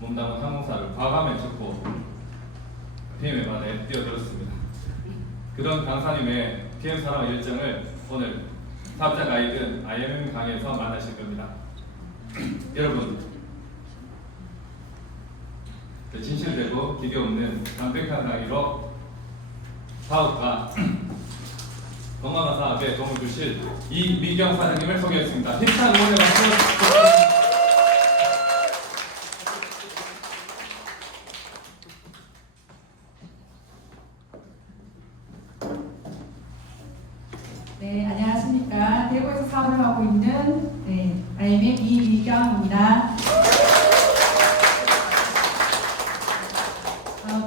몸담은 항공사를 과감히 접고 PM에 반해 뛰어들었습니다. 그런 강사님의 PM 사랑의 일정을 오늘 사업자 가이드 IMM 강의에서 만나실 겁니다. 여러분, 진실되고 기계 없는 담백한 강의로 사업과 건강한 사업에 도움을 주실 이미경 사장님을 소개했습니다. 힘찬 응원의 박수 부탁드립니다. 네, 안녕하십니까. 대구에서 사업을 하고 있는 IMM 이미경입니다.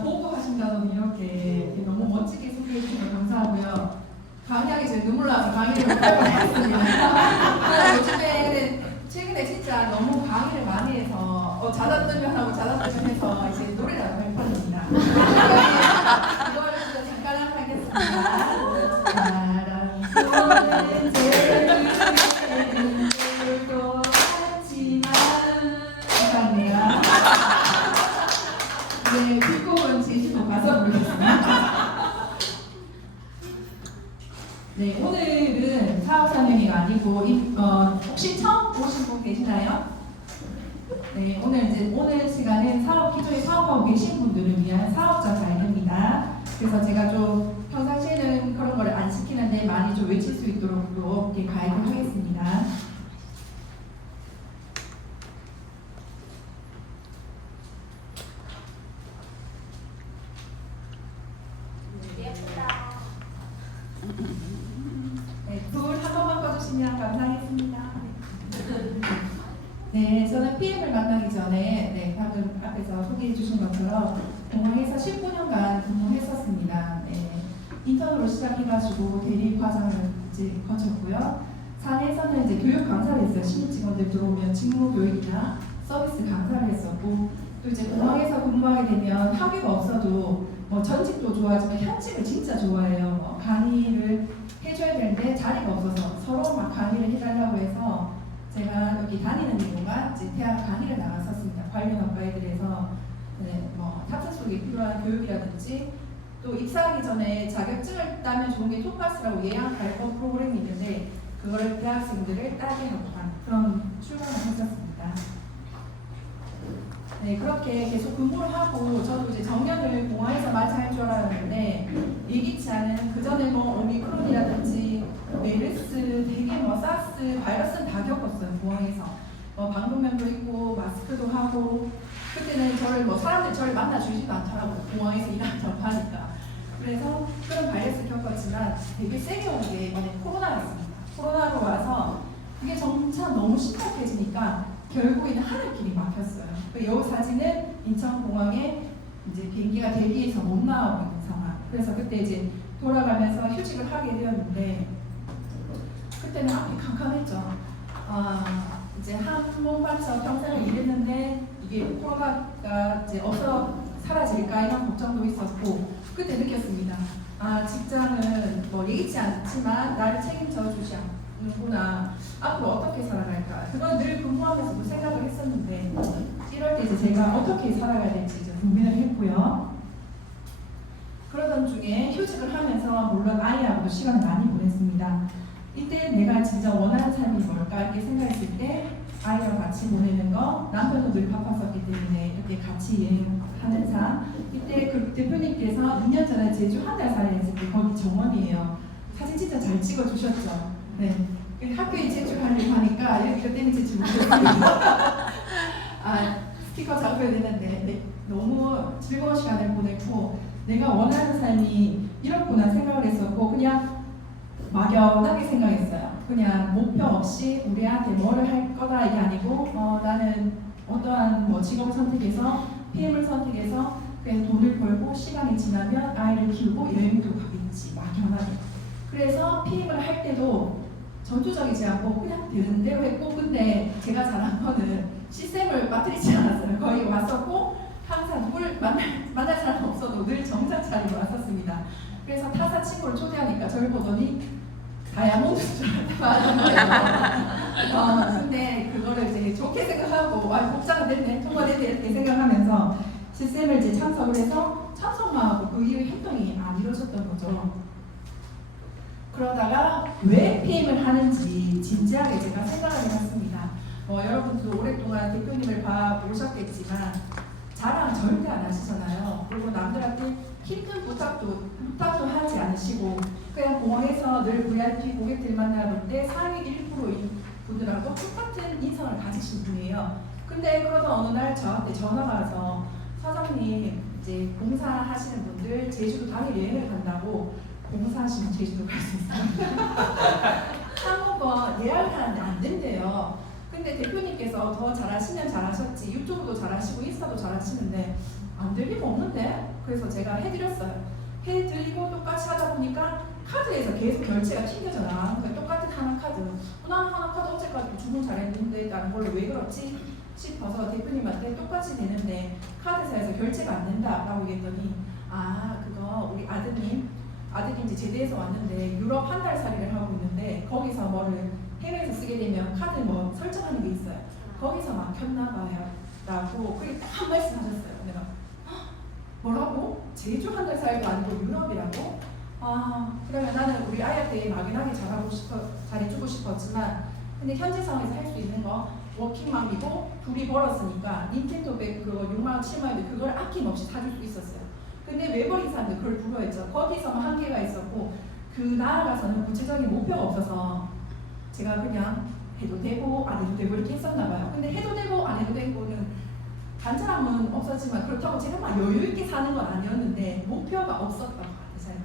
보고하신다더니 이렇게 너무 멋지게 소개해 주셔서 감사하고요. 강의하기 전에 눈물 나서 강의를 못하고 했습니다. 요즘에 최근에 진짜 너무 강의를 많이 해서 자다뜨면 하고 자다뜨면 해서 이제 노래라도 할 뻔입니다. 이거를 진짜 잠깐 하겠습니다. 사랑스러운 제일 울고 하지만 감사합니다. 네, 뒷곡은 제주도 가서 부르겠습니다. 네, 오늘은 사업 설명회가 아니고 혹시 처음 오신 분 계시나요? 네, 오늘 시간은 기존에 사업하고 계신 분들을 위한 사업자 가이드입니다. 그래서 제가 좀 평상시에는 그런 거를 안 시키는데 많이 좀 외칠 수 있도록 또 이렇게 가이드 하겠습니다. 네, 불 한 번만 꺼주시면 감사하겠습니다. 네, 저는 PM을 만나기 전에 방금 앞에서 소개해 주신 것처럼 공항에서 19년간 근무했었습니다. 네, 인턴으로 시작해가지고 대리 과정을 이제 거쳤고요. 사내에서는 이제 교육 강사를 했어요. 신입 직원들 들어오면 직무 교육이나 서비스 강사를 했었고, 또 이제 공항에서 근무하게 되면 학위가 없어도 전직도 좋아하지만 현직을 진짜 좋아해요. 강의를 해줘야 되는데 자리가 없어서 서로 막 강의를 해달라고 해서 제가 여기 다니는 이유가 이제 대학 강의를 나갔었습니다. 관련 학과애들에서 탑승 속에 필요한 교육이라든지 또 입사하기 전에 자격증을 따면 좋은 게 토파스라고 예약 발권 프로그램이 있는데 그거를 대학생들을 따게 하고 하는 그런 출간을 했었습니다. 네, 그렇게 계속 근무를 하고 저도 이제 정년을 공항에서 맞이할 줄 알았는데 예기치 않은 그 전에 오미크론이라든지 메르스, 되게 사스, 바이러스는 다 겪었어요. 공항에서 방독면도 있고 마스크도 하고 그때는 사람들이 저를 만나주지도 않더라고요. 공항에서 일한다고 하니까. 그래서 그런 바이러스 겪었지만 되게 세게 온 게 이번에 코로나였습니다. 코로나로 와서 그게 점차 너무 심각해지니까 결국에는 하늘길이 막혔어요. 이 사진은 인천공항에 이제 비행기가 대기해서 못 나오고 있는 상황. 그래서 그때 이제 돌아가면서 휴직을 하게 되었는데 그때는 앞이 캄캄했죠. 이제 한 몸 바쳐 평생을 일했는데 이게 코로나가 이제 사라질까 이런 걱정도 있었고 그때 느꼈습니다. 직장은 예기치 않지만 나를 책임져 주지 않는구나. 앞으로 어떻게 살아갈까? 그건 늘 근무하면서도 생각을 했었는데 이럴 때 이제 제가 어떻게 살아가야 될지 이제 고민을 했고요. 그러던 중에 휴직을 하면서 물론 아이하고도 시간을 많이 보냈습니다. 이때 내가 진짜 원하는 삶이 뭘까 이렇게 생각했을 때 아이랑 같이 보내는 거, 남편도 늘 바빴었기 때문에 이렇게 같이 여행하는 삶. 이때 그 대표님께서 2년 전에 제주 한 달 살이 했을 때 거기 정원이에요. 사진 진짜 잘 찍어주셨죠. 네. 학교에 제출하려고 하니까 이렇게 때문에 제출 못했습니다. 스티커 작업해야 되는데 너무 즐거운 시간을 보냈고 내가 원하는 삶이 이렇구나 생각을 했었고 그냥 막연하게 생각했어요. 그냥 목표 없이 우리한테 뭐를 할 거다 이게 아니고 나는 어떠한 직업을 선택해서 PM을 선택해서 그냥 돈을 벌고 시간이 지나면 아이를 키우고 여행도 가겠지 막연하게. 그래서 PM을 할 때도 전투적이지 않고 그냥 되는 대로 했고 근데 제가 잘한 거는 시스템을 빠뜨리지 않았어요. 거의 왔었고 항상 누굴 만날 사람 없어도 늘 정상 차리고 왔었습니다. 그래서 타사 친구를 초대하니까 저를 보더니 다이아몬드인 줄 알았다. 근데 그거를 이제 좋게 생각하고 복장은 됐네, 통과됐네 이렇게 생각하면서 시스템을 이제 참석을 해서 참석만 하고 그 이후에 행동이 안 이루어졌던 거죠. 그러다가 왜 PM을 하는지 진지하게 제가 생각을 해봤습니다. 여러분도 오랫동안 대표님을 봐오셨겠지만 자랑 절대 안 하시잖아요. 그리고 남들한테 힘든 부탁도 하지 않으시고 그냥 공항에서 늘 VIP 고객들 만나볼 때 상위 1%인 분들하고 똑같은 인성을 가지신 분이에요. 근데 그러다 어느 날 저한테 전화가 와서 사장님 이제 봉사하시는 분들 제주도 당일 여행을 간다고 봉사하시면 제주도 갈 수 있어요. 항공권 예약을 하는데 안 된대요. 근데 대표님께서 더 잘하시면 잘하셨지 유튜브도 잘하시고 인스타도 잘하시는데 안 될 리가 없는데 그래서 제가 해드렸어요. 해드리고 똑같이 하다 보니까 카드에서 계속 결제가 튕겨져나. 그러니까 똑같은 하나 카드. 난 하나 카드 어제까지 주문 잘했는데 다른 걸로 왜 그렇지 싶어서 대표님한테 똑같이 되는데 카드사에서 결제가 안 된다라고 얘기했더니 그거 우리 아드님 이제 제대해서 왔는데 유럽 한 달 살이를 하고 있는데 거기서 뭐를 해외에서 쓰게 되면 카드 뭐 설정하는 게 있어요. 거기서 막혔나 봐요. 라고 그게 딱 한 말씀 하셨어요. 내가 뭐라고? 제주 한 달 살도 아니고 유럽이라고? 그러면 나는 우리 아이한테 막연하게 잘해주고 싶었지만 근데 현재 상황에서 할 수 있는 거 워킹맘이고 둘이 벌었으니까 닌텐도백 그거 6만원 7만원인데 그걸 아낌없이 사줄 수 있었어요. 근데 외벌이 사람들 그걸 부러워했죠. 거기서만 한계가 있었고 그 나아가서는 구체적인 목표가 없어서 제가 그냥 해도 되고 안 해도 되고 이렇게 했었나 봐요. 근데 해도 되고 안 해도 되고는 단절함은 없었지만 그렇다고 제가 막 여유 있게 사는 건 아니었는데 목표가 없었던 것 같아요. 제가.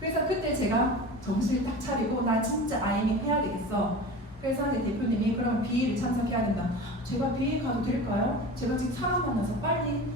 그래서 그때 제가 정신을 딱 차리고 나 진짜 IMF 해야 되겠어. 그래서 이제 대표님이 그럼 BA를 참석해야 된다. 제가 BA 가도 될까요? 제가 지금 사람 만나서 빨리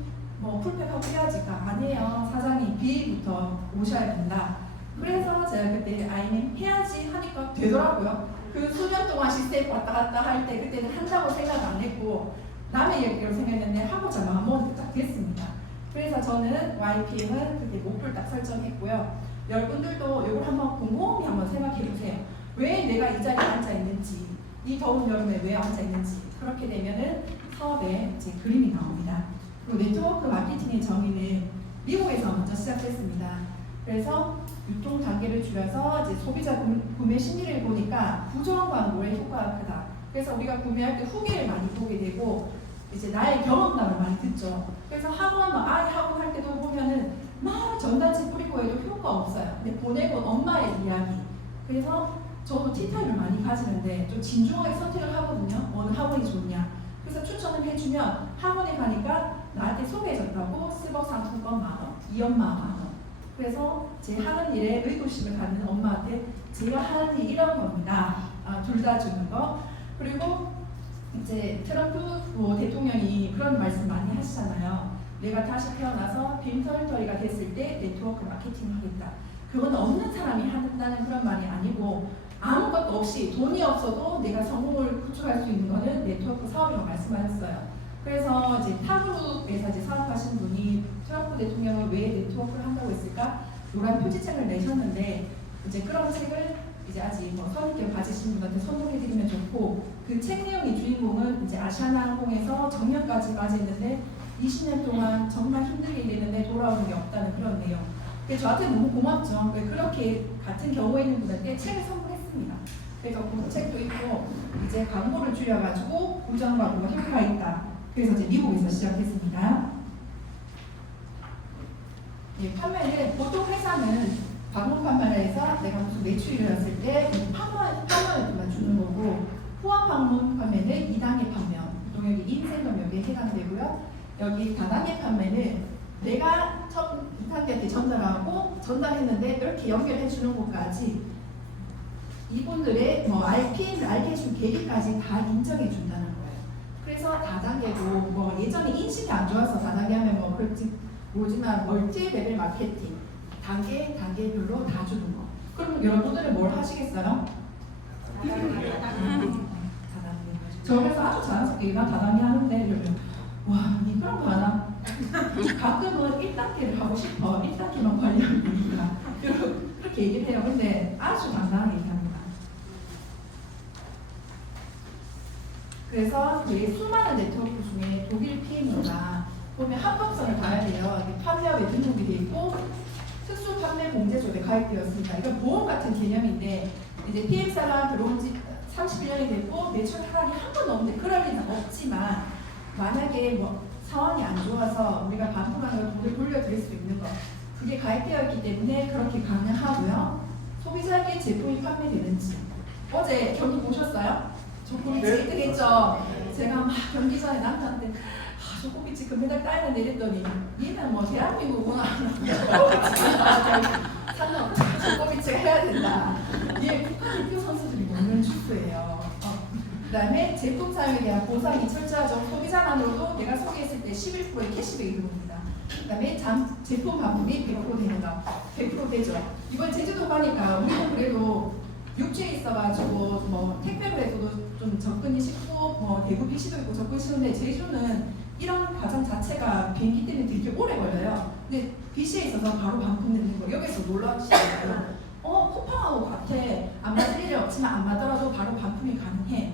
풀팩하고 해야지가 아니에요. 사장님 BA부터 오셔야 된다. 그래서 제가 그때 IMF 해야지 하니까 되더라고요. 그 수년 동안 시스템 왔다 갔다 할 때 그때는 한다고 생각 안 했고 남의 얘기로 생각했는데 하고자 마음먹은 딱 됐습니다. 그래서 저는 YPM은 그때 목표를 딱 설정했고요. 여러분들도 이걸 한번 곰곰이 한번 생각해 보세요. 왜 내가 이 자리에 앉아 있는지, 이 더운 여름에 왜 앉아 있는지. 그렇게 되면은 사업에 제 그림이 나옵니다. 그리고 네트워크 마케팅의 정의는 미국에서 먼저 시작됐습니다. 그래서 유통 단계를 줄여서 이제 소비자 구매 심리를 보니까 부정 광고의 효과가 크다. 그래서 우리가 구매할 때 후기를 많이 보게 되고 이제 나의 경험담을 많이 듣죠. 그래서 아이 학원 할 때도 보면은 막 전단지 뿌리고 해도 효과 없어요. 근데 보내본 엄마의 이야기. 그래서 저도 티타임을 많이 가지는데 좀 진중하게 선택을 하거든요. 어느 학원이 좋냐. 그래서 추천을 해주면 학원에 가니까 나한테 소개해줬다고 10억 상품권 만원, 이 엄마 만원. 그래서 제 하는 일에 의구심을 갖는 엄마한테 제가 하는 일이 이런 겁니다. 둘 다 주는 거. 그리고 이제 트럼프 대통령이 그런 말씀 많이 하시잖아요. 내가 다시 태어나서 빈털터리가 됐을 때 네트워크 마케팅을 하겠다. 그건 없는 사람이 한다는 그런 말이 아니고 아무것도 없이 돈이 없어도 내가 성공을 구축할 수 있는 거는 네트워크 사업이라고 말씀하셨어요. 그래서 이제 타그룹에서 이제 사업하신 분이 트럼프 대통령을 왜 네트워크를 한다고 했을까? 노란 표지책을 내셨는데 이제 그런 책을 이제 아직 선입견 가지신 분한테 선물해드리면 좋고 그 책 내용의 주인공은 이제 아시아나항공에서 정년까지 맞이했는데 20년 동안 정말 힘들게 일했는데 돌아오는 게 없다는 그런 내용. 저한테 너무 고맙죠. 그렇게 같은 경우에 있는 분한테 책을 선물했습니다. 그래서 그 책도 있고 이제 광고를 줄여가지고 부정 광고가 효과가 있다. 그래서 이제 미국에서 시작했습니다. 판매는 보통 회사는 방문 판매를 해서 내가 무슨 매출이 일어났을 때 판매만 주는 거고 후원 방문 판매는 2단계 판매, 보통 여기 인센텀 여기에 해당되고요. 여기 다단계 판매는 내가 첫 2단계한테 전달하고 전달했는데 이렇게 연결해 주는 것까지 이분들의 RPM을 알게 해준 계기까지 다 인정해 준다는 거예요. 그래서 다단계고 예전에 인식이 안 좋아서 다단계 하면 그렇지 모르지만 멀티 레벨 마케팅 단계별로 다 주는 거. 그럼 여러분들은 뭘 하시겠어요? 다단계. 저 그래서 아주 자연스럽게 나 다단계 하는데 이러면 와, 니 그런 거 하나? 가끔은 1단계를 하고 싶어. 1단계만 관리하면 되니까. 그렇게 얘기를 해요. 근데 아주 당당하게 얘기합니다. 그래서 그 수많은 네트워크 중에 독일 PM이나 보면 합법성을 봐야 돼요. 이게 판매업에 등록이 돼 있고 특수 판매 공제조에 가입되었습니다. 이건 보험 같은 개념인데 이제 PM사가 들어온 지 31년이 됐고 매출 하락이 한 번도 없는데 그럴 리는 없지만 만약에 뭐 상황이 안 좋아서 우리가 반품하는 돈을 돌려드릴 수 있는 거 그게 가입되어 있기 때문에 그렇게 가능하고요. 소비자에게 제품이 판매되는지 어제 경기 보셨어요? 조코비치 1등했죠? 제가 막 경기 전에 남편한테 조코비치 금메달 따야 내랬더니 얘는 뭐 대한민국 원하는 조코비치가 해야 된다. 얘 국가대표 선수들이 먹는 주스예요. 그다음에 제품 사용에 대한 보상이 철저하죠. 소비자만으로도 내가 소개했을 때 11%의 캐시백이 들어옵니다. 그다음에 제품 반품이 100% 되는 거, 100% 되죠. 이번 제주도 가니까 우리도 그래도 육지에 있어가지고 뭐 택배로 해서도 좀 접근이 쉽고 뭐 대구 BC도 있고 접근 쉬운데 제주는 이런 과정 자체가 비행기 때문에 되게 오래 걸려요. 근데 BC에 있어서 바로 반품되는 거 여기서 놀라시더라고요. 쿠팡하고 같아. 안 맞을 일이 없지만 안 맞더라도 바로 반품이 가능해.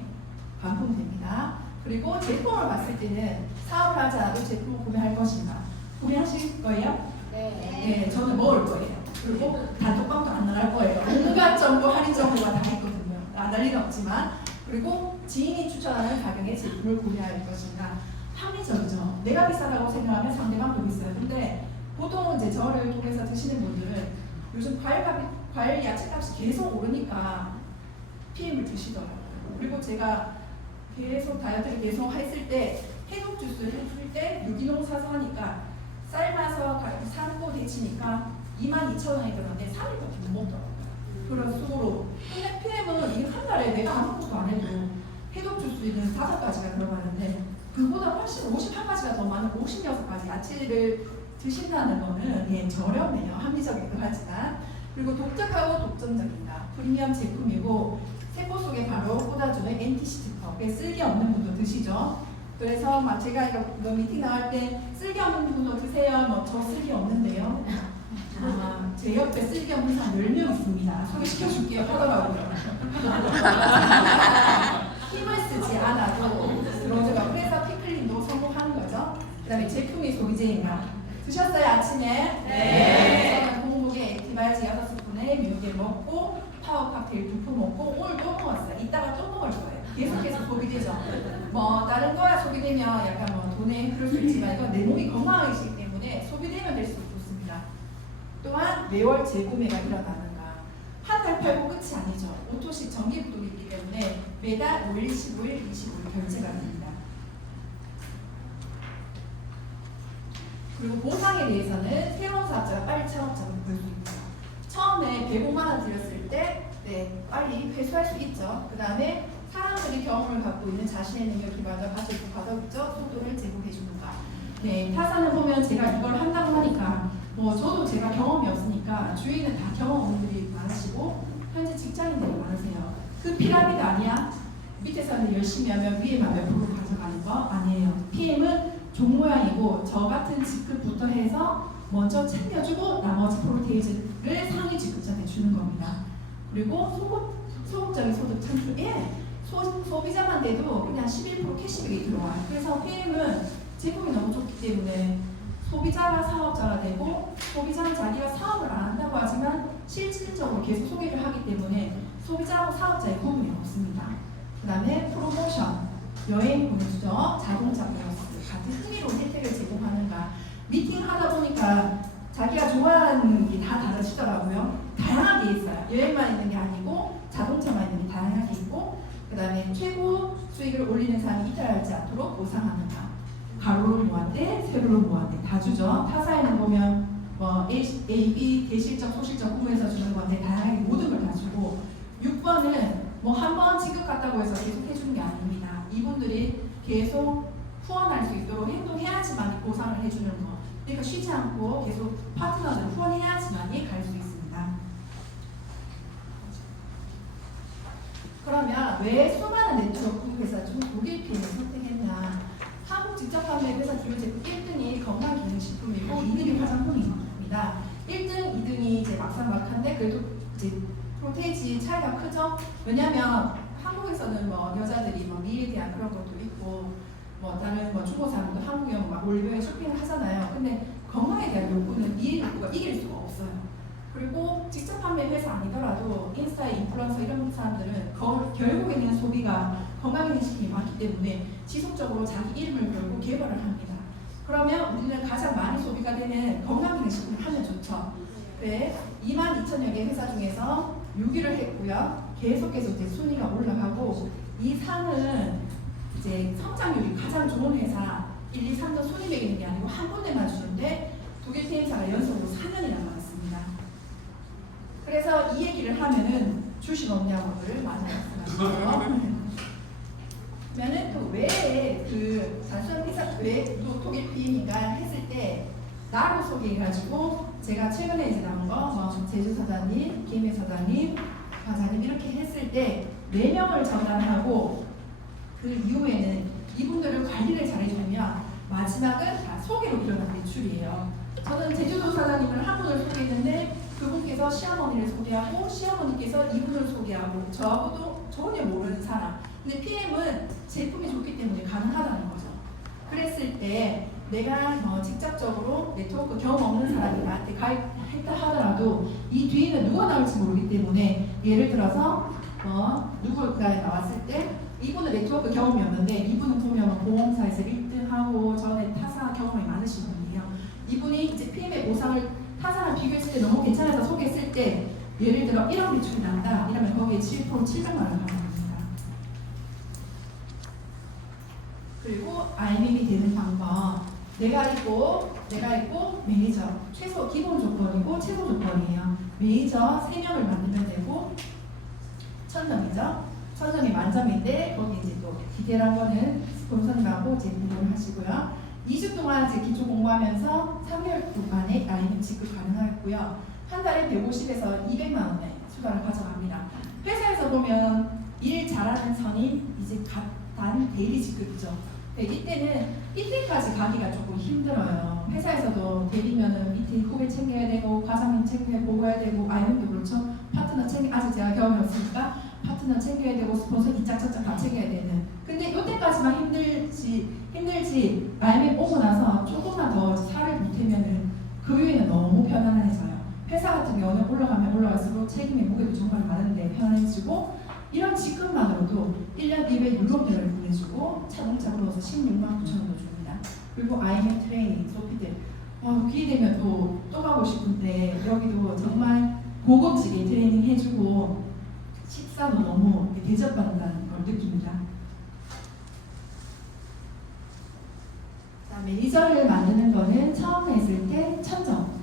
반품됩니다. 그리고 제품을 봤을 때는 사업을 하지 않아도 제품을 구매할 것인가? 구매하실 거예요? 네, 저는 먹을 거예요. 그리고 단톡방도 안 나갈 거예요. 온갖 정보, 할인 정보가 다 있거든요. 안 할 리는 없지만. 그리고 지인이 추천하는 가격의 제품을 구매할 것인가? 합리적이죠. 내가 비싸다고 생각하면 상대방도 비싸요. 근데 보통 이제 저를 통해서 드시는 분들은 요즘 과일 야채값이 계속 오르니까 PM을 드시더라고요. 그리고 제가 계속 다이어트를 계속 했을 때 해독 주스 해줄 때 유기농 사서 하니까 삶아서 삶고 데치니까 22,000원이 들었는데 3일밖에 못 먹더라고요. 그런 수고로. 근데 PM은 이게 한 달에 내가 아무것도 안 해도 해독 주스는 5가지가 들어가는데 그보다 훨씬 51가지가 더 많은 56가지 야채를 드신다는 거는 예, 저렴해요. 합리적이기도 하지만. 그리고 독특하고 독점적이다. 프리미엄 제품이고 세포 속에 바로 꽂아주는 엔티시티커. 쓸기 없는 분도 드시죠. 그래서 막 제가 이거 미팅 나갈 때 쓸기 없는 분도 드세요. 뭐 저 쓸기 없는데요. 제 옆에 쓸기 없는 사람 10명 있습니다. 소개시켜줄게요 하더라고요. 힘을 쓰지 않아도 들어오더라고요. 그래서 피클링도 성공하는 거죠. 그 다음에 제품이 소비재인가? 드셨어요 아침에? 네. 공복에 액티바이즈 6스푼에 뮤게 먹고 파워 칵테일 2푼 먹고 오늘 또 먹었어요. 이따가 또 먹을 거예요. 계속해서 소비되죠. 뭐 다른 거야 소비되면 약간 뭐 돈에 그럴 수 있지만 이건 내 몸이 건강하시기 때문에 소비되면 될수록 좋습니다. 또한 매월 재구매가 일어나는가. 한 달 팔고 끝이 아니죠. 오토식 정기부도 있기 때문에 매달 5일, 15일, 25일 결제가 됩니다. 그리고 보상에 대해서는 새로운 사업자가 빨리 창업자로 볼 수 있고요. 처음에 105만 원 드렸을 때 네, 빨리 회수할 수 있죠. 그 다음에 사람들이 경험을 갖고 있는 자신의 능력 기반으로 가지고 가덕죠. 속도를 제공해 주는가. 네, 타사는 보면 제가 이걸 한다고 하니까 뭐 저도 제가 경험이 없으니까 주위에는 다 경험 없는 분들이 많으시고 현재 직장인들이 많으세요. 그 피라미드 아니야? 밑에서는 열심히 하면 위에만 몇 프로 가져가는 거 아니에요. PM은 종 모양이고 저 같은 직급부터 해서 먼저 챙겨주고 나머지 프로테이즈를 상위 직급자한테 주는 겁니다. 그리고 소극적인 소득 창출에 소비자만 돼도 그냥 11% 캐시백이 들어와요. 그래서 PM은 제품이 너무 좋기 때문에 소비자가 사업자가 되고 소비자는 자기가 사업을 안 한다고 하지만 실질적으로 계속 소개를 하기 때문에 소비자하고 사업자의 구분이 없습니다. 그 다음에 프로모션, 여행 보내주죠. 자동차 플러스 같은 흥미로운 혜택을 제공하는가. 미팅 하다 보니까 자기가 좋아하는 게 다 다르시더라고요. 다양하게 있어요. 여행만 있는 게 아니고 자동차만 있는 게 다양하게 있고 그 다음에 최고 수익을 올리는 사람이 이탈하지 않도록 보상하는가. 가로를 모았대, 세로를 모았대 다 주죠. 타사에는 보면 뭐 A, B, 대실적, 소실적 구분해서 주는 건데 다양하게 모든 걸 다 주고 6번은 뭐 한 번 지급 같다고 해서 계속 해주는 게 아닙니다. 이분들이 계속 후원할 수 있도록 행동해야지만 보상을 해주는 거. 그러니까 쉬지 않고 계속 파트너들 후원해야지만이 갈 수 있습니다. 그러면 왜 수많은 네트워크 회사 중 독일 PM을 선택했냐? 한국 직접 판매 회사 주요 제품 1등이 건강기능식품이고 2등이 화장품입니다. 1등, 2등이 이제 막상막한데 그래도 이제 프로테이지 차이가 크죠? 왜냐면 한국에서는 뭐 여자들이 뭐 미에 대한 그런 것도 있고 뭐 다른 뭐 중국 사람도 한국에 오면 막 올리브영에 쇼핑을 하잖아요. 근데 건강에 대한 욕구는 미의 욕구가 이길 수가 없어요. 그리고 직접 판매 회사 아니더라도 인스타에 인플루언서 이런 사람들은 결국에는 소비가 건강기능식품이 많기 때문에 지속적으로 자기 이름을 걸고 개발을 합니다. 그러면 우리는 가장 많이 소비가 되는 건강기능식품을 하면 좋죠. 그래 22,000여 개 회사 중에서 6위를 했고요. 계속해서 이제 순위가 올라가고 이 상은 이제 성장률이 가장 좋은 회사 1, 2, 3등 순위 매기는 게 아니고 한 군데만 주는데 독일 PM사가 연속으로 4년이나 받았습니다. 그래서 이 얘기를 하면은 주식 없냐고들 많이 말씀하시죠. 그러면은 그 외에 그 단순 회사 외 독일 PM인가 했을 때 나로 소개해가지고 제가 최근에 이제 나온 거 제주 사장님, 김해 사장님, 과장님 이렇게 했을 때 4명을 전환하고 그 이후에는 이분들을 관리를 잘해주면 마지막은 다 소개로 들어간 매출이에요. 저는 제주도 사장님을 한 분을 소개했는데 그분께서 시어머니를 소개하고 시어머니께서 이분을 소개하고 저하고도 전혀 모르는 사람. 근데 PM은 제품이 좋기 때문에 가능하다는 거죠. 그랬을 때 내가 직접적으로 네트워크 경험 없는 사람이 나한테 가입했다 하더라도 이 뒤에는 누가 나올지 모르기 때문에 예를 들어서 누구가 나왔을 때 이분은 네트워크 경험이 없는데 이분은 보면 보험사에서 1등하고 전에 타사 경험이 많으신 분이에요. 이분이 이제 PM의 보상을 타사랑 비교했을 때 너무 괜찮아서 소개했을 때 예를 들어 1억 매출이 난다 이러면 거기에 7% 700만 원 가는 겁니다. 그리고 RM이 되는 방법 내가 있고 매니저 최소 기본 조건이고 최소 조건이에요. 매니저 3명을 만들면 되고 1000점이죠. 1000점이 만점인데 거기 이제 또 디테일한 거는 본선하고 이제 공부를 하시고요. 2주 동안 이제 기초 공부하면서 3개월 동안에 RM 지급 가능하고요. 한 달에 150에서 200만 원의 수당을 가져갑니다. 회사에서 보면 일 잘하는 선임 이제 단 대리 지급이죠. 이때까지 가기가 조금 힘들어요. 회사에서도 대리면은 밑에 후배 챙겨야 되고 과장님 챙겨야 보고해야 되고 RM도 그렇죠. 파트너 아직 제가 경험이 없으니까 파트너 챙겨야 되고 스폰서 이짝 저짝 다 챙겨야 되는. 근데 이때까지만 힘들지 RM 오고 나서 조금만 더 살을 보태면은 그 후에는 너무 편안해져요. 회사 같은 경우는 올라가면 올라갈수록 책임의 무게도 정말 많은데 편안해지고 이런 직급만으로도 1년 200유로를 보내주고 자동차 불러서 16만 9천 원도 줍니다. 그리고 IM 트레이닝, 소피들 기회 되면 또 가고 싶은데 여기도 정말 고급지게 트레이닝 해주고 식사도 너무 대접받는다는 걸 느낍니다. 자, 매니저를 만드는 거는 처음 했을 때 1000점.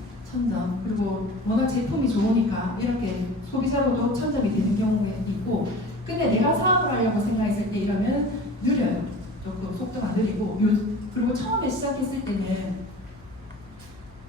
그리고 워낙 제품이 좋으니까 이렇게 소비자로도 1000점이 되는 경우가 있고 근데 내가 사업을 하려고 생각했을 때 이러면 느려요. 조금 속도가 느리고 그리고 처음에 시작했을 때는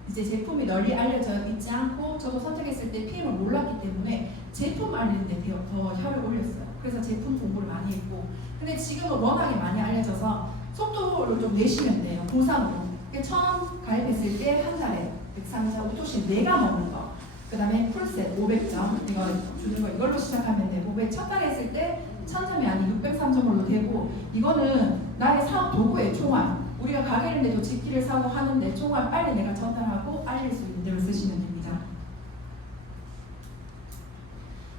이제 제품이 널리 알려져 있지 않고 저도 선택했을 때 PM을 몰랐기 때문에 제품 알리는데 더 혀를 올렸어요. 그래서 제품 공부를 많이 했고 근데 지금은 워낙에 많이 알려져서 속도를 좀 내시면 돼요. 보상으로. 처음 가입했을 때 한 달에 103점, 우토시 내가 먹는 거. 그 다음에 풀셋 500점 이거 주는 거 이걸로 시작하면 되고 첫 달에 했을 때 1000점이 아닌 603점으로 되고 이거는 나의 사업 도구의 총알 우리가 가게를 내도 집기를 사고 하는데 총알 빨리 내가 전달하고 알릴 수 있는 대로 쓰시면 됩니다.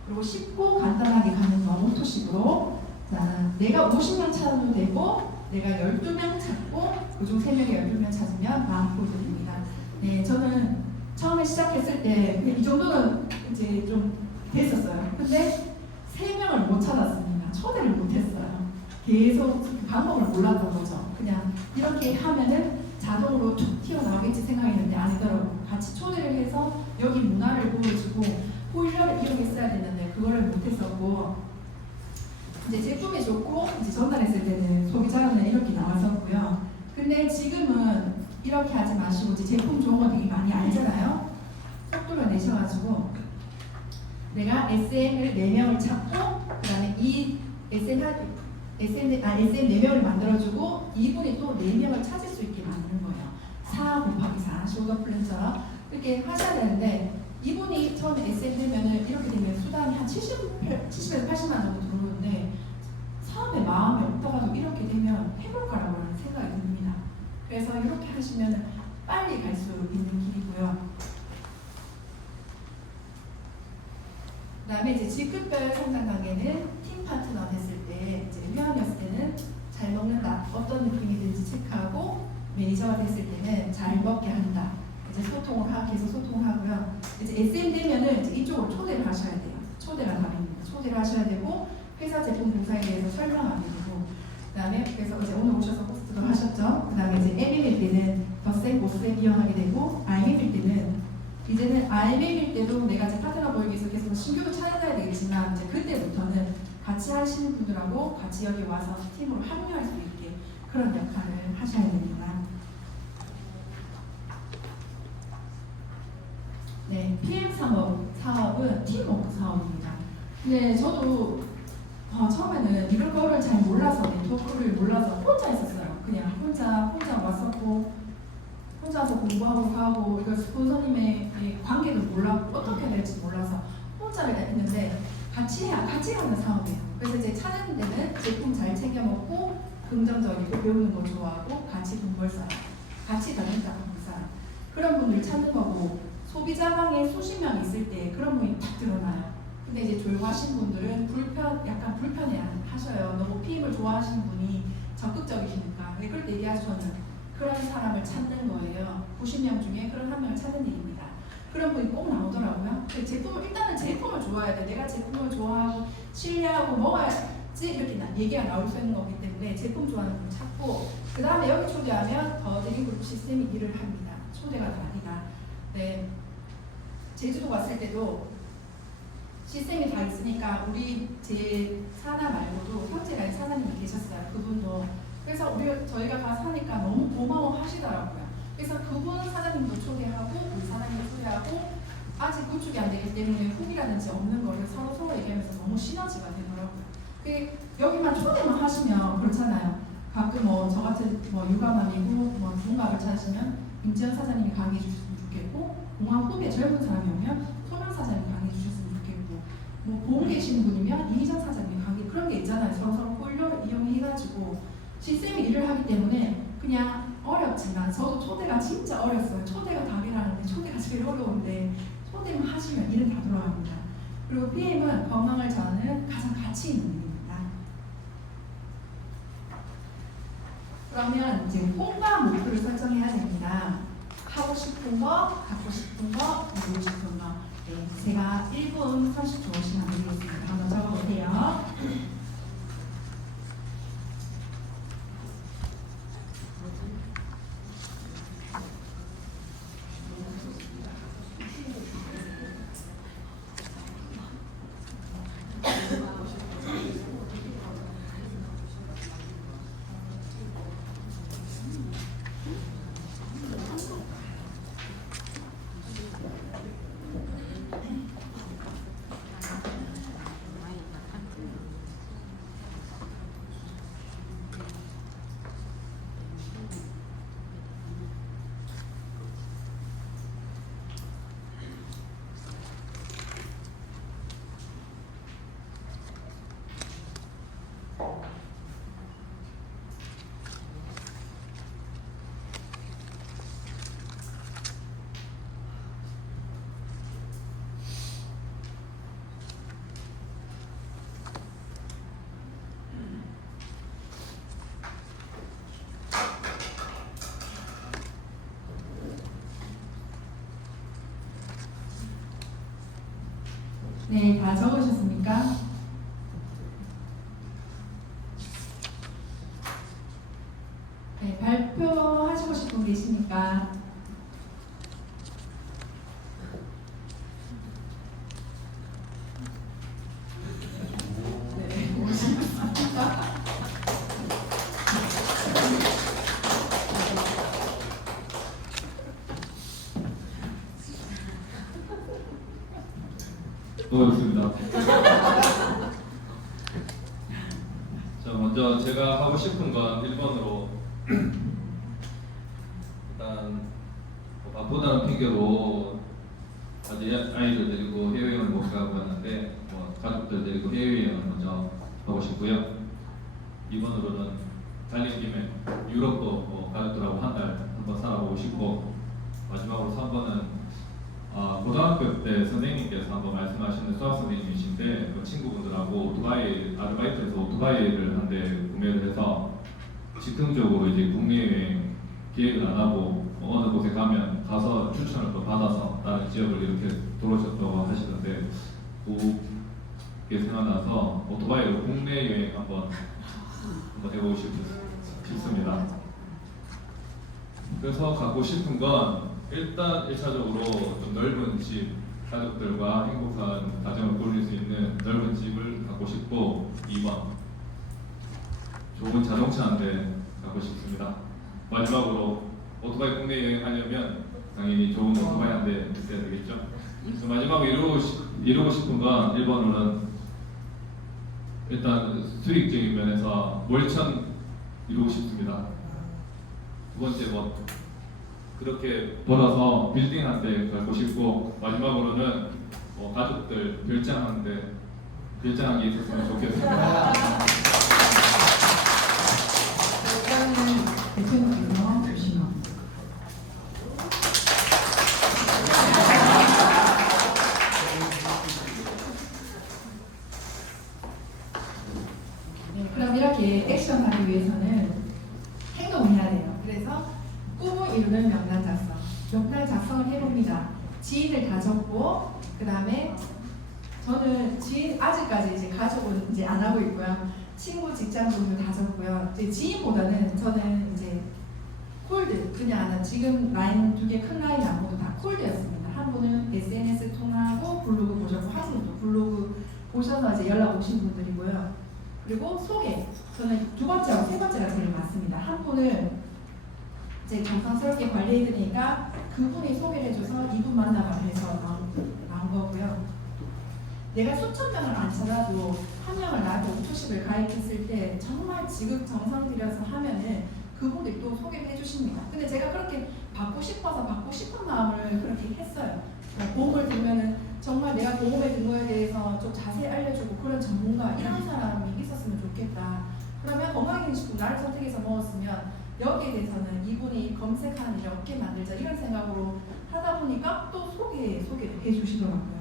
그리고 쉽고 간단하게 가는 거 오토식으로 자, 내가 50명 찾아도 되고 내가 12명 찾고 그중 3명이 12명 찾으면 만포인트 됩니다. 네, 저는 처음에 시작했을 때 이 정도는 이제 좀 됐었어요. 근데 3명을 못 찾았습니다. 초대를 못 했어요. 계속 방법을 몰랐던 거죠. 그냥 이렇게 하면은 자동으로 툭 튀어나오겠지 생각했는데 아니더라고. 같이 초대를 해서 여기 문화를 보여주고 보일러를 이용했어야 됐는데 그거를 못 했었고 이제 제품이 좋고 이제 전달했을 때는 소비자는 이렇게 나왔었고요. 근데 지금은 이렇게 하지 마시고 이제 제품 좋은 거 되게 많이 알잖아요. 속도를 내셔가지고 내가 SM을 4명을 찾고 그 다음에 이 SM 4명을 만들어주고 이분이 또 4명을 찾을 수 있게 만드는 거예요. 4 곱하기 4 쇼더 플랜처럼 이렇게 하셔야 되는데 이분이 처음에 SM 되면은 이렇게 되면 수당이 한 70에서 80만 정도 들어오는데 처음에 마음이 없다가도 이렇게 되면 해볼까라고 하는 생각이 듭니다. 그래서 이렇게 하시면 빨리 갈 수 있는 길이고요. 그 다음에 이제 직급별 성장 단계는 팀 파트너 됐을 때, 이제 회원이었을 때는 잘 먹는다, 어떤 느낌이든지 체크하고, 매니저가 됐을 때는 잘 먹게 한다. 이제 계속 소통을 하고요. 이제 SM 되면은 이제 이쪽으로 초대를 하셔야 돼요. 초대가 답입니다. 초대를 하셔야 되고, 회사 제품 공사에 대해서 설명하게 되고, 그다음에 그래서 이제 오늘 오셔서 호스트도 하셨죠. 그다음에 이제 MM일 때는 덧셈, 못셈 이용하게 되고, RM일 때는 이제는 RM일 때도 내가 제 파트너 보이기 위해서 계속 신규를 찾아야 되겠지만, 이제 그때부터는 같이 하시는 분들하고 같이 여기 와서 팀으로 합류할 수 있게 그런 역할을 하셔야 됩니다. 네, PM 사업은 팀워크 사업입니다. 근데 저도 처음에는 이런 거를 잘 몰라서, 네트워크를 몰라서 혼자 했었어요. 그냥 혼자 왔었고, 혼자서 공부하고 가고, 이거 스폰서님의 관계도 몰랐고, 어떻게 해야 될지 몰라서 혼자 했는데, 같이 하는 사업이에요. 그래서 이제 찾는 데는 제품 잘 챙겨 먹고, 긍정적이고, 배우는 걸 좋아하고, 같이 돈 벌 사람, 같이 다닌다 그 사람, 그런 분들 찾는 거고, 소비자방에 수십 명 있을 때 그런 분이 딱 드러나요. 근데 이제 조용하신 분들은 약간 불편해 하셔요. 너무 PM을 좋아하시는 분이 적극적이시니까. 그럴 때 얘기하셔는 그런 사람을 찾는 거예요. 90명 중에 그런 한 명을 찾는 얘기입니다. 그런 분이 꼭 나오더라고요. 일단은 제품을 좋아해야 돼. 내가 제품을 좋아하고 신뢰하고 먹어야지 이렇게 얘기가 나올 수 있는 거기 때문에 제품 좋아하는 분 찾고, 그 다음에 여기 초대하면 더드링그룹 시스템이 일을 합니다. 초대가 다니다. 네. 제주도 갔을 때도 시스템이 다 있으니까 우리 제 사나 말고도 형제가 사장님이 계셨어요. 그분도. 그래서 저희가 가서 하니까 너무 고마워 하시더라고요. 그래서 그분 사장님도 초대하고 우리 사장님도 초대하고, 아직 구축이 안 되기 때문에 후기라든지 없는 거를 서로 얘기하면서 너무 시너지가 되더라고요. 여기만 초대만 하시면 그렇잖아요. 가끔 저 같은 육아맘이고 누군가를 찾으시면 임지연 사장님이 강의해 주셨으면 좋겠고, 공항 후배 젊은 사람이 오면 소명 사장님이 강의해 주셨으면 좋겠고, 보험 계시는 분이면 이희정 사장님이 강의, 그런 게 있잖아요. 서로 꼴려를 이용해가지고 시스템이 일을 하기 때문에 그냥 어렵지만, 저도 초대가 진짜 어렸어요. 초대가 답이라는데 초대가 제일 어려운데 초대만 하시면 일은 다 돌아갑니다. 그리고 PM은 건강을 저하는 가장 가치 있는 일입니다. 그러면 이제 홍보 목표를 설정해야 됩니다. 하고 싶은 거, 갖고 싶은 거, 누리고 싶은 거. 네, 제가 1분 30초 시간 드리겠습니다. 한번 적어보세요. 네, 다 적으셨습니까? 네, 발표하시고 싶은 분 계십니까? 네, 오셨습니다. 고맙습니다. 자, 먼저 제가 하고 싶은 건 1번으로 일단 바쁘다는 핑계로 아직 아이들 데리고 해외여행을 못 가고 왔는데 가족들 데리고 해외여행을 먼저 하고 싶고요. 2번으로는 달린 김에 유럽도 뭐 가족들하고 한 달 한번 살아보고 싶고, 마지막으로 3번은 고등학교 때 선생님께서 한번 말씀하시는 수학 선생님이신데 그 친구분들하고 오토바이 아르바이트에서 오토바이를 한 대 구매를 해서 즉흥적으로 이제 국내 여행 기획을 안 하고 어느 곳에 가서 추천을 또 받아서 다른 지역을 이렇게 들어오셨다고 하시던데, 그게 생각나서 오토바이로 국내 여행 한번 해보고 싶습니다. 그래서 갖고 싶은 건 일단 1차적으로 좀 넓은 집, 가족들과 행복한 가정을 꾸릴 수 있는 넓은 집을 갖고 싶고, 2번 좋은 자동차 한 대 갖고 싶습니다. 마지막으로 오토바이 국내 여행하려면 당연히 좋은 오토바이 한 대 있어야 되겠죠. 그래서 마지막으로 이루고 싶은 건 1번으로는 일단 수익적인 면에서 몰천 이루고 싶습니다. 두 번째 번 그렇게 벌어서 빌딩 한 대 갖고 싶고, 마지막으로는 가족들 별장 한 개 있었으면 좋겠습니다. 그러면 대표님께서 주시면. 네, 그럼 이렇게 액션하기 위해서는 행동을 해야 돼요. 그래서 꿈을 이루는 명단 작성. 명단 작성을 해봅니다. 지인들 다 적고, 그 다음에 저는 지인 아직까지 이제 가족은 이제 안 하고 있고요. 친구, 직장 동료 다 적고요. 이제 지인보다는 저는 이제 콜드 그냥 지금 라인 두 개 큰 라인 안 보고 다 콜드였습니다. 한 분은 SNS 통하고 블로그 보셨고, 한 분도 블로그 보셔서 이제 연락 오신 분들이고요. 그리고 소개, 저는 두 번째하고 세 번째가 제일 많습니다. 한 분은 이제 정성스럽게 관리해드리니까 그분이 소개를 해줘서 이분 만나봐 해서 나온 거고요. 내가 수천 명을 안 쳐라도 한 명을 나한테 5초씩을 가입했을 때 정말 지극 정성 들여서 하면은 그분들이 또 소개를 해주십니다. 근데 제가 그렇게 받고 싶어서 받고 싶은 마음을 그렇게 했어요. 보험을 들면은 정말 내가 보험에 든 거에 대해서 좀 자세히 알려주고 그런 전문가 이런 사람이 있었으면 좋겠다. 그러면 건강기능식품 나를 선택해서 먹었으면 여기에 대해서는 이분이 검색하는 일을 없게 만들자 이런 생각으로 하다 보니까 또 소개를 해주시더라고요.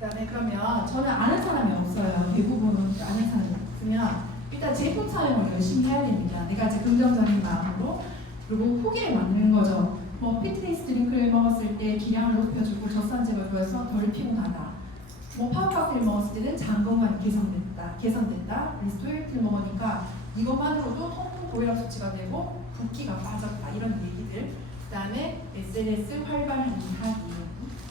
그 다음에 그러면 저는 아는 사람이 없어요. 대부분은 아는 사람이 없으면 일단 제품 사용을 열심히 해야 됩니다. 내가 이제 긍정적인 마음으로. 그리고 후기를 만드는 거죠. 뭐 피트니스 드링크를 먹었을 때 기량을 높여주고 젖산제가 좋아서 덜 피곤하다. 뭐 파워카페를 먹었을 때는 장 건강이 개선됐다. 리스토일트를 먹으니까 이것만으로도 통풍 고혈압 수치가 되고 붓기가 빠졌다. 이런 얘기들. 그 다음에 SNS 활발하게 하기.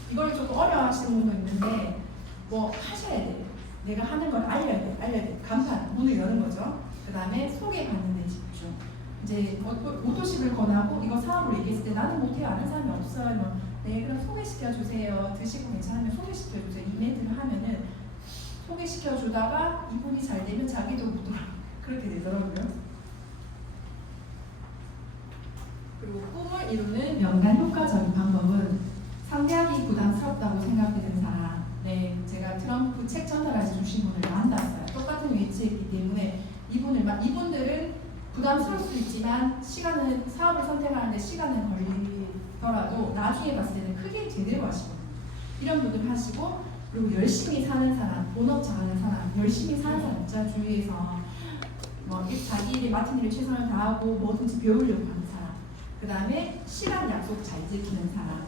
이걸 조금 어려워하시는 분도 있는데 뭐 하셔야 돼요. 내가 하는 걸 알려야 돼. 간판, 문을 여는 거죠. 그 다음에 소개받는 데 집중. 이제 오토십을 권하고 이거 사업으로 얘기했을 때 나는 못해요. 아는 사람이 없어요. 뭐, 네, 그럼 소개시켜주세요. 드시고 괜찮으면 소개시켜주세요. 이벤트를 하면은 소개시켜주다가 이분이 잘 되면 자기도 묻더라. 그렇게 되더라고요. 그리고 꿈을 이루는 명단 효과적인 방법은 상대하기 부담스럽다고 생각되는 사람. 네, 제가 트럼프 책 전달해 주신 분을 만났어요. 똑같은 위치에 있기 때문에 이분들은 부담스러울 수 있지만 사업을 선택하는데 시간은 걸리더라도 나중에 봤을 때는 크게 제대로 하시거든요. 이런 분들 하시고, 그리고 열심히 사는 사람, 본업자 하는 사람, 열심히 사는 사람 있잖아요. 주위에서 뭐 자기 일에 맡은 일에 최선을 다하고 뭐든지 배우려고 하는 사람. 그 다음에 시간 약속 잘 지키는 사람.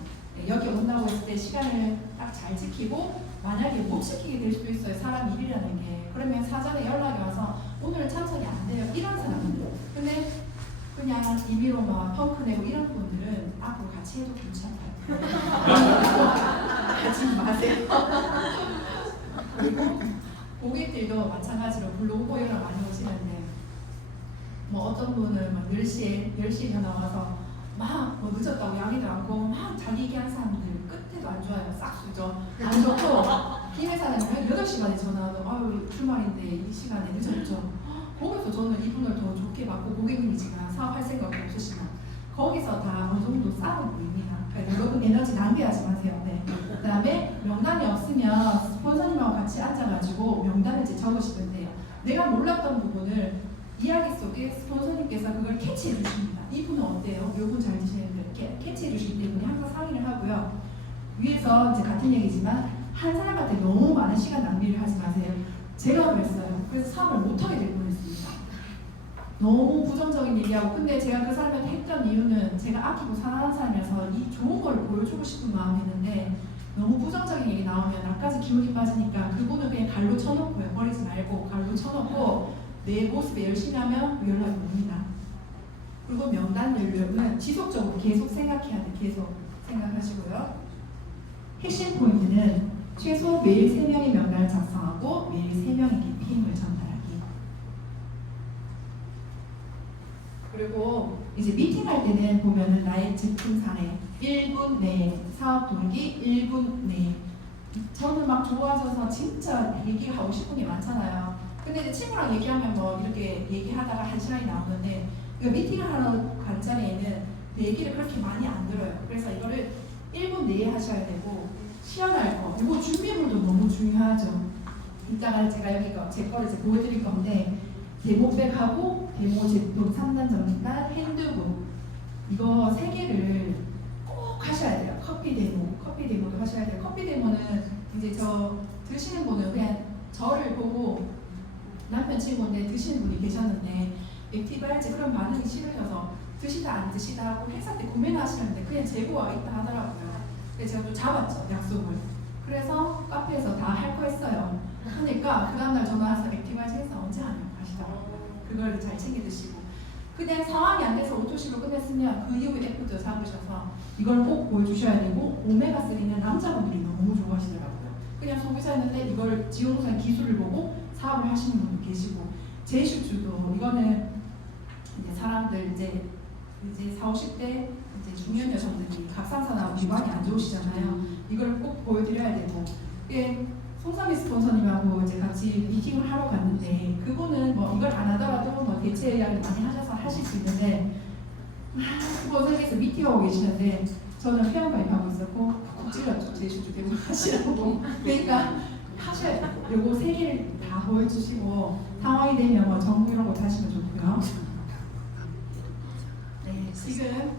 여기 온다고 했을 때 시간을 딱 잘 지키고, 만약에 못 지키게 될 수도 있어요. 사람 일이라는 게. 그러면 사전에 연락이 와서 오늘은 참석이 안 돼요. 이런 사람들. 근데 그냥 임의로 막 펑크 내고 이런 분들은 앞으로 같이 해도 괜찮아요. 하지 마세요. 그리고 고객들도 마찬가지로 블로그 이런 많이 오시는데 뭐 어떤 분은 막 10시에 전화 와서 막 뭐 늦었다고 양해도 않고 막 자기 얘기하는 사람들 끝에도 안 좋아요. 싹수죠. 안 좋고 이 회사는 8시 반에 전화도 아유 주말인데 이 시간에 늦었죠. 거기서 저는 이분을 더 좋게 받고 고객님이 지금 사업할 생각이 없으시면 거기서 다 어느 정도 싸고 보입니다. 그러니까 여러분 에너지 낭비하지 마세요. 네. 그 다음에 명단이 없으면 스폰서님하고 같이 앉아가지고 명단을 이제 적으시면 돼요. 내가 몰랐던 부분을 이야기 속에 스폰서님께서 그걸 캐치해 주십니다. 이분은 어때요? 이분 잘 드시는데 캐치해 주시기 때문에 항상 상의를 하고요. 위에서 이제 같은 얘기지만 한 사람한테 너무 많은 시간 낭비를 하지 마세요. 제가 그랬어요. 그래서 사업을 못하게 될 뻔했습니다. 너무 부정적인 얘기하고, 근데 제가 그 사람한테 했던 이유는 제가 아끼고 사랑하는 사람이라서 이 좋은 걸 보여주고 싶은 마음이 있는데, 너무 부정적인 얘기 나오면 나까지 기운이 빠지니까 그분은 그냥 갈로 쳐놓고요. 버리지 말고 갈로 쳐놓고 내 모습에 열심히 하면 연락이 옵니다. 그리고 명단 연락은 지속적으로 계속 생각해야 돼. 계속 생각하시고요. 핵심 포인트는 최소 매일 3명의 명단을 작성하고 매일 3명에게 PM을 전달하기. 그리고 이제 미팅할 때는 보면은 나의 제품 사례 1분 내에, 사업 동기 1분 내에. 저는 막 좋아져서 진짜 얘기하고 싶은 게 많잖아요. 근데 이제 친구랑 얘기하면 뭐 이렇게 얘기하다가 1시간이 나오는데, 그 미팅을 하러 간 자리에는 내 얘기를 그렇게 많이 안 들어요. 그래서 이거를 1분 내에 하셔야 되고, 시연할 거, 이거 준비물도 너무 중요하죠. 이따가 제가 여기 제 거를 이제 보여드릴 건데, 데모백하고 데모 제품 3단 전단, 핸드북, 이거 3개를 꼭 하셔야 돼요. 커피 데모도 하셔야 돼요. 커피 데모는 이제 저 드시는 분은 그냥 저를 보고, 남편 친구인데 드시는 분이 계셨는데 액티브 할지 그런 반응이 싫으셔서 드시다 안 드시다 하고 행사 때 구매를 하시는데 그냥 재고가 있다 하더라고요. 근데 제가 또 잡았죠, 약속을. 그래서 카페에서 다 할 거 했어요. 하니까 그 다음날 전화와서 액티브 할지 행사 언제 하냐고 하시더라고요. 그걸 잘 챙겨 드시고, 그냥 상황이 안 돼서 오토실로 끝냈으면 그 이후에 애프터 잡으셔서 이걸 꼭 보여주셔야 되고, 오메가3는 남자분들이 너무 좋아하시더라고요. 그냥 소비자였는데 이걸 지용선 기술을 보고 사업을 하시는 분도 계시고, 제슈주도 이거는 이제 사람들 이제 40, 50대 이제 중년 여성들이 갑상선하고 기관이 안 좋으시잖아요. 이걸 꼭 보여드려야 되고, 송삼희 스폰서님하고 이제 같이 미팅을 하러 갔는데, 그분은 뭐 이걸 안 하더라도 뭐 대체 이야기 많이 하셔서 하실 수 있는데, 스폰서님께서 미팅하고 계시는데 저는 회원가입하고 있었고 콕 찔렀죠. 제슈주 때문에 하시라고. 그러니까 하셔야 돼요. 요거 3개를 다 보여주시고, 상황이 되면 뭐 정보 이런 거 하시면 좋고요. 네, 지금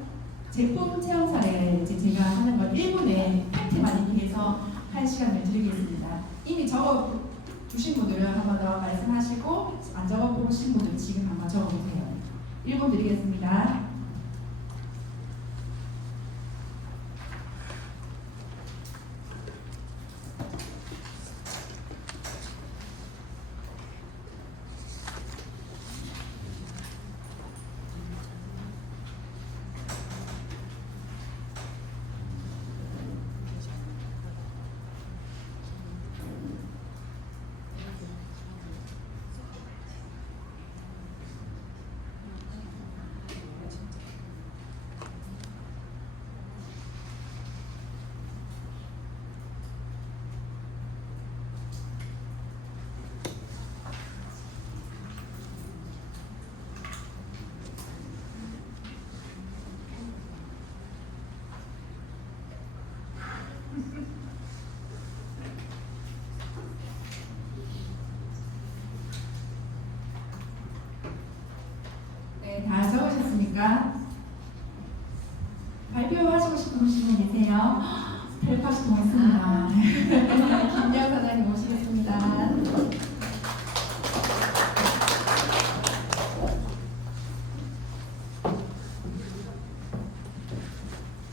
제품 체험 사례 이제 제가 하는 걸 1분에 팩트만 이렇게 해서 1시간을 드리겠습니다. 이미 적어 주신 분들은 한 번 더 말씀하시고, 안 적어 보신 분들은 지금 한번 적어보세요. 1분 드리겠습니다. 네, 다 적으셨습니까? 발표하시고 싶은 분 계세요? 발표하시고 있습니다. 김영 사장님 모시겠습니다.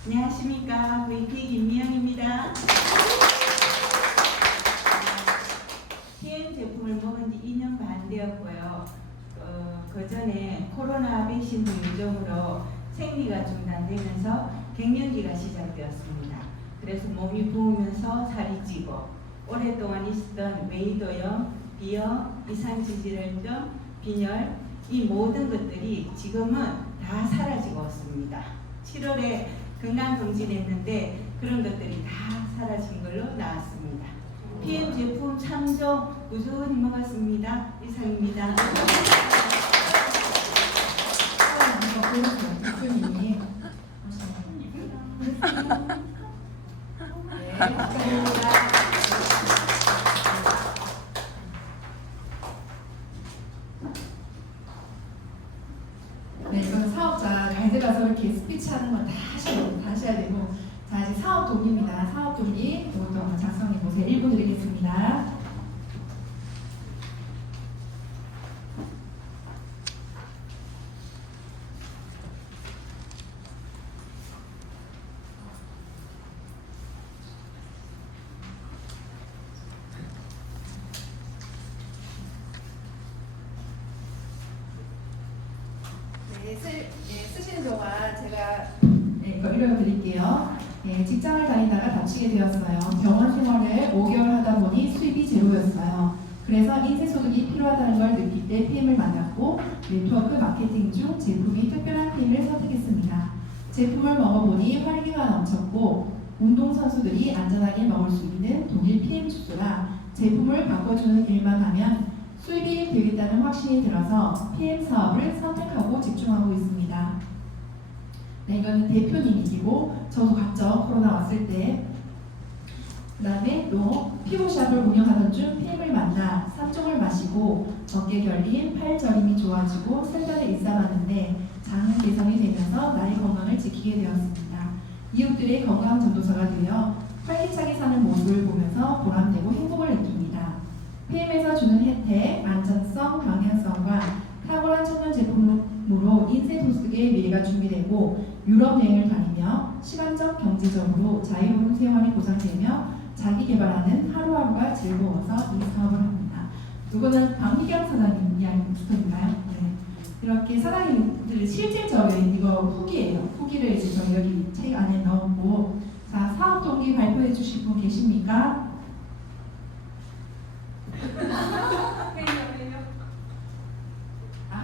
안녕하십니까, VP 김미영입니다. TM 제품을 먹은 지 2년 반 되었고요. 그 전에 코로나 백신 유종으로 생리가 중단되면서 갱년기가 시작되었습니다. 그래서 몸이 부으면서 살이 찌고, 오랫동안 있었던 웨이도염, 비염, 이상지질혈증, 빈혈, 이 모든 것들이 지금은 다 사라지고 있습니다. 7월에 건강검진했는데 그런 것들이 다 사라진 걸로 나왔습니다. PM 제품 3종 꾸준히 먹었습니다. 이상입니다. 대표님이 네, 감사합니다. 가서 이렇게 스피치하는 건 다 하셔야 되고. 자, 이제 사업 동기입니다. 사업 동기 이것도 한번 작성해 보세요. 1분 드리겠습니다. 쓰시는 동안 제가 이거 읽어드릴게요. 직장을 다니다가 다치게 되었어요. 병원 생활을 5개월 하다 보니 수입이 제로였어요. 그래서 인쇄소득이 필요하다는 걸 느낄 때 PM을 만났고 네트워크 마케팅 중 제품이 특별한 PM을 선택했습니다. 제품을 먹어보니 활기가 넘쳤고 운동선수들이 안전하게 먹을 수 있는 독일 PM 주스라 제품을 바꿔주는 일만 하면 수입이 되겠다는 확신이 들어서 PM 사업을 선택하고 집중하고 있습니다. 네, 이거는 대표님이고 저도 갔죠. 코로나 왔을 때. 그 다음에 또 피부샵을 운영하던 중 PM을 만나 3종을 마시고 어깨 결림, 팔 저림이 좋아지고 3달을 일삼았는데 장 개선이 되면서 나의 건강을 지키게 되었습니다. 이웃들의 건강 전도사가 되어 활기차게 사는 모습을 보면서 보람되고 행복을 느낍니다. PM에서 주는 혜택, 안전성, 방향성과 탁월한 천연 제품으로 인쇄 소득의 미래가 준비되고 유럽 여행을 다니며 시간적, 경제적으로 자유로운 생활이 보장되며 자기 개발하는 하루하루가 즐거워서 이 사업을 합니다. 이거는 박미경 사장님 이야기 스토리인가요? 네. 이렇게 사장님들 실질적인 이거 후기예요. 후기를 이제 저희 여기 책 안에 넣었고, 자, 사업 동기 발표해 주실 분 계십니까?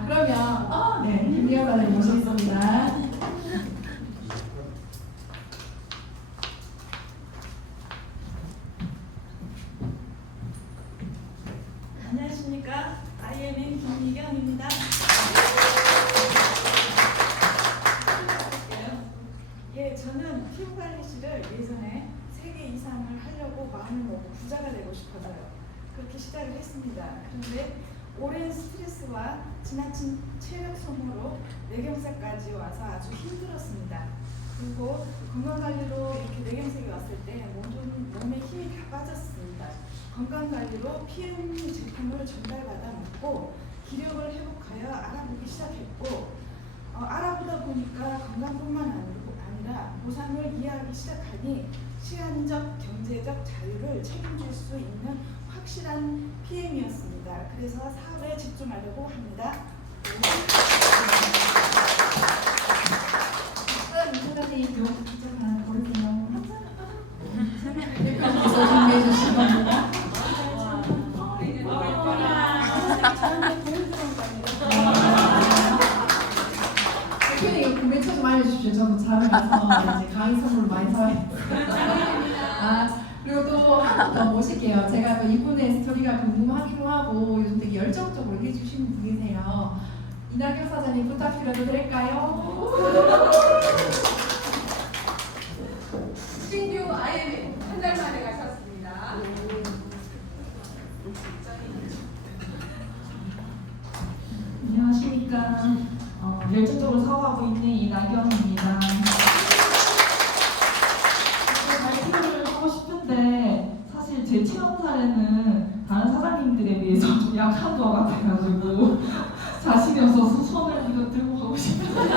그러면 네, 김미경 사장님 모시겠습니다. 안녕하십니까. IMN 김미경입니다. 예, 저는 피부관리실을 예전에 3개 이상을 하려고 마음을 먹고 부자가 되고 싶어서요. 그렇게 시작을 했습니다. 그런데 오랜 스트레스와 지나친 체력 소모로 뇌경색까지 와서 아주 힘들었습니다. 그리고 건강관리로 이렇게 뇌경색이 왔을 때 몸에 힘이 다 빠졌습니다. 건강관리로 PM 제품을 전달받아 먹고 기력을 회복하여 알아보기 시작했고 알아보다 보니까 건강뿐만 아니라 보상을 이해하기 시작하니 시간적, 경제적 자유를 책임질 수 있는 확실한 PM이었습니다. 그래서 사업에 집중하려고 합니다. 사장님, 요 기적 하나 고르세요. 대표님께서 준비해 주신 겁니다. 대표님 구매 처 좀 알려주십시오. 저도 자를 가서 이제 강의 선물로 많이 사와요. 그리고 또 한 분 더 모실게요. 제가 또 이분의 스토리가 궁금하기도 하고 요즘 되게 열정적으로 해주시는 분이세요. 이낙연 사장님 부탁드려도 될까요? 신규 IMN 한 달 만에 가셨습니다. 안녕하십니까. 열정적으로 사업하고 있는 이낙연입니다. 발표를 하고 싶은데 사실 제 체험 사례는 다른 사장님들에 비해서 좀 약한 것 같아가지고 자신이 없어서 손을 이거 들고 가고 싶어요.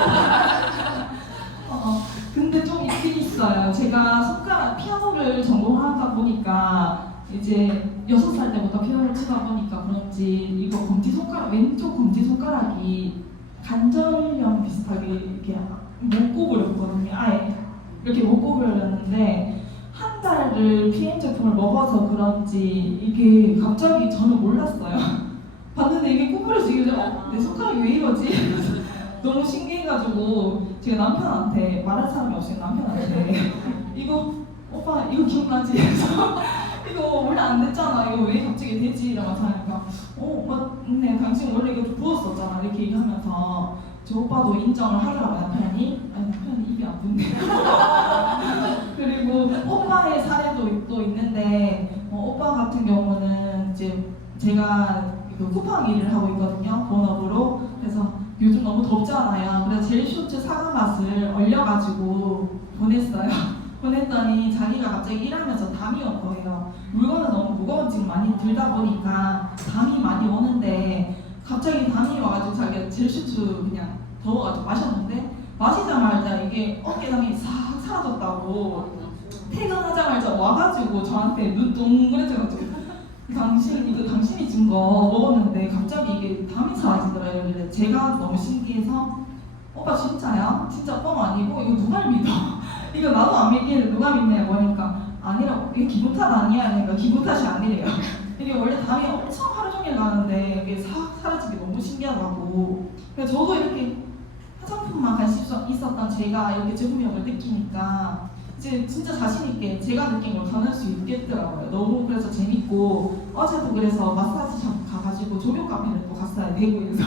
근데 좀 있긴 있어요. 제가 손가락 피아노를 전공하다 보니까 이제 6살 때부터 피아노를 치다 보니까 그런지 이거 검지 손가락, 왼쪽 검지 손가락이 관절염 비슷하게 이렇게 못 구부렸거든요. 아예 이렇게 못 구부렸는데 한 달을 PM 제품을 먹어서 그런지 이게 갑자기 저는 몰랐어요. 봤는데 이게 구부러지길래 내 손가락이 왜 이러지? 너무 신기해가지고 제가 남편한테 말할 사람이 없어요. 남편한테 이거 오빠 이거 기억나지? 그래서 이거 원래 안 됐잖아. 이거 왜 갑자기 되지? 이러면서 하니까 맞네. 당신 원래 이거 좀 부었었잖아. 이렇게 얘기하면서 저 오빠도 인정을 하더라고요. 남편이. 아니 남편이 입이 아픈데. 그리고 오빠의 사례도 또 있는데 오빠 같은 경우는 이제 제가 그 쿠팡 일을 하고 있거든요. 본업으로. 그래서 요즘 너무 덥잖아요. 그래서 젤 쇼츠 사과 맛을 맛을 얼려가지고 보냈어요. 보냈더니 자기가 갑자기 일하면서 담이 온 거예요. 물건은 너무 무거운 지금 많이 들다 보니까 담이 많이 오는데 갑자기 담이 와가지고 자기가 젤슈트 그냥 더워가지고 마셨는데 마시자마자 이게 어깨담이 싹 사라졌다고 퇴근하자마자 와가지고 저한테 눈 동그래져가지고 당신이 준 거 먹었는데 갑자기 이게 담이 사라지더라고요. 제가 너무 신기해서 오빠 진짜야? 진짜 뻥 아니고 이거 누가 믿어? 이거 나도 안 믿기는데 누가 믿냐 보니까 아니라고. 이게 기분 탓 아니야? 그러니까 기분 탓이 아니래요. 이게 원래 담이 엄청 하루 종일 나는데 이게 싹 사라지기 너무 신기하다고. 그래서 저도 이렇게 화장품만 관심 있었던 제가 이렇게 제품력을 느끼니까 이제 진짜 자신 있게 제가 느낀 걸 전할 수 있겠더라고요. 너무 그래서 재밌고 어제도 그래서 마사지샵 가가지고 조교 카페를 또 갔어요. 대구에서.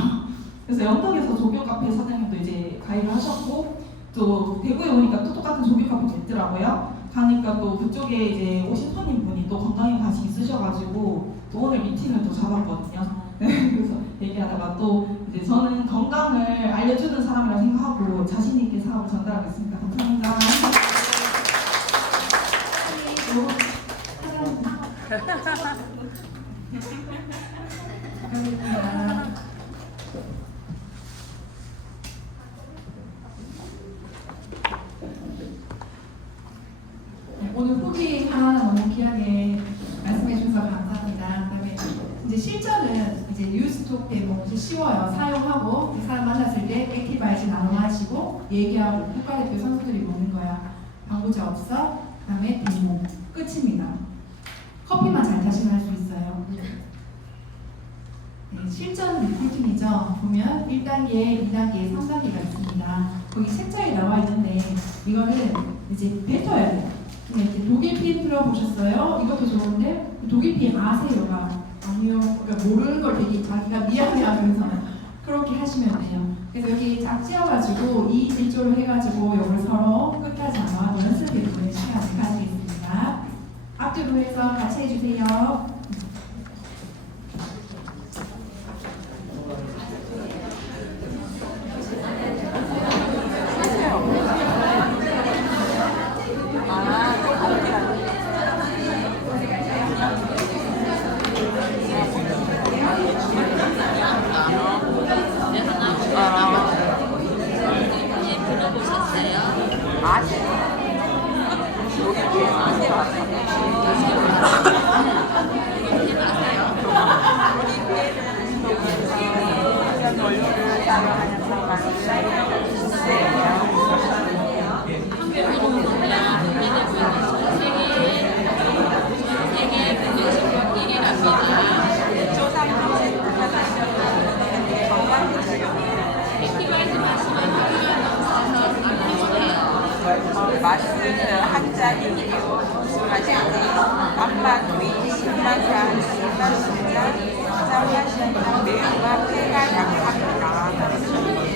그래서 영덕에서 조교 카페 사장님도 이제 가입을 하셨고 또 대구에 오니까 또 똑같은 조교 카페가 있더라고요. 가니까 또 그쪽에 이제 오신 손님분이 또 건강에 관심 있으셔가지고 또 오늘 미팅을 또 잡았거든요. 네, 그래서 얘기하다가 또 이제 저는 건강을 알려주는 사람이라고 생각하고 자신 있게 사업을 전달하겠습니다. 감사합니다. 오늘 후기 하나 너무 귀하게 말씀해 주셔서 감사합니다. 그다음에 이제 실전은 이제 뉴스톡 때문에 이제 쉬워요. 사용하고 사람 만났을 때 액티바이즈 나눠 마시고 얘기하고 국가대표 선수들이 먹는 거야. 방부제 없어. 그다음에 데모 끝입니다. 커피만 잘 타시면 할 수 있어요. 네, 실전 리포팅이죠. 보면 1단계, 2단계, 3단계가 있습니다. 거기 책자에 나와 있는데 이거는 이제 뱉어야 돼요. 네, 이제 독일 PM 들어보셨어요? 이것도 좋은데 독일 PM 아세요가 아니요. 그러니까 모르는 걸 되게 자기가 미안해하면서 그렇게 하시면 돼요. 그래서 여기 짝 지어가지고 이 일조를 해가지고 이걸 서로 끝까지 아마 연습해보는 시간을 가지겠습니다. 앞뒤로 해서 같이 해주세요. 마스 한 잔이고 안방 위 10만간 10만 숫자 13만 매운맛 폐가 약합니다.